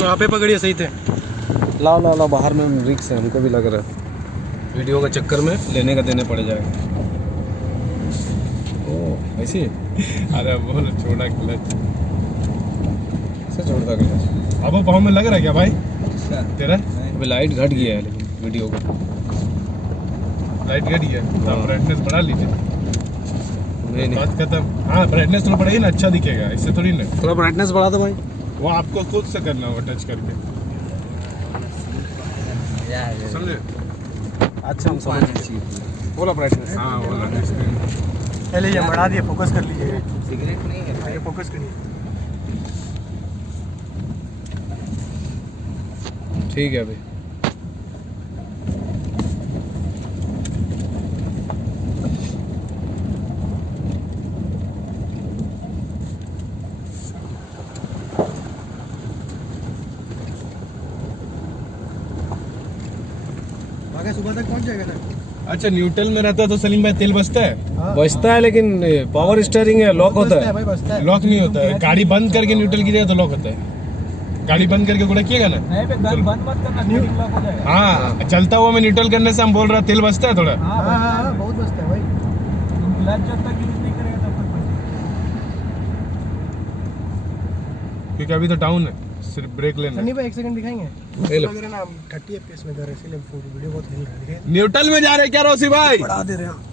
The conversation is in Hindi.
यहाँ पे पकड़िए सही थे। लाओ लाओ लाओ, बाहर में रिक्स है, हमको भी लग रहा है वीडियो के चक्कर में लेने का देने पड़ जाएगा। ओह ऐसी अरे बोल छोड़ा क्लच ऐसे छोड़ता क्लच। अब वो पाँव में लग रहा है क्या भाई तेरा? अभी लाइट घट गया है लेकिन वीडियो का लाइट घट गया तो ब्राइटनेस बढ़ा लीजिए। नहीं बात खत्म। हाँ ब्राइटनेस थोड़ा बढ़ाइए ना, अच्छा दिखेगा, इससे थोड़ी ना। थोड़ा ब्राइटनेस बढ़ा दो भाई। वो आपको खुद से करना होगा टच करके, समझे? अच्छा हम समझ गए। बोला ब्राइटनेस। हाँ बोला। पहले ये बढ़ा दिए, फोकस कर लीजिए। सिगरेट नहीं है, ये फोकस करिए। ठीक है अभी। आगे सुबह तक पहुंच जाएगा सर। अच्छा न्यूट्रल में रहता है तो सलीम भाई तेल बचता है? बचता है लेकिन पावर स्टीयरिंग है, लॉक होता है। भाई बचता है। लॉक नहीं होता है। गाड़ी बंद करके न्यूट्रल कीजिएगा तो लॉक होता है। गाड़ी बंद करके गुड़ा किएगा ना, बंद मत करना, स्टीयरिंग लॉक हो जाएगा। हाँ चलता हुआ मैं न्यूट्रल करने से हम बोल रहा तेल बचता है थोड़ा। हाँ बहुत बचता है भाई। क्लच जब तक यूज नहीं करेगा तब तक बचेगा। क्योंकि अभी तो डाउन है, सिर्फ ब्रेक लेना सनी भाई एक सेकंड दिखाएंगे? ले लो। लग रहा है ना 30 fps में कर रहे हैं, इसलिए वीडियो बहुत हिल रहा है। न्यूट्रल में जा रहे क्या रोसी भाई? बढ़ा दे रहे हैं।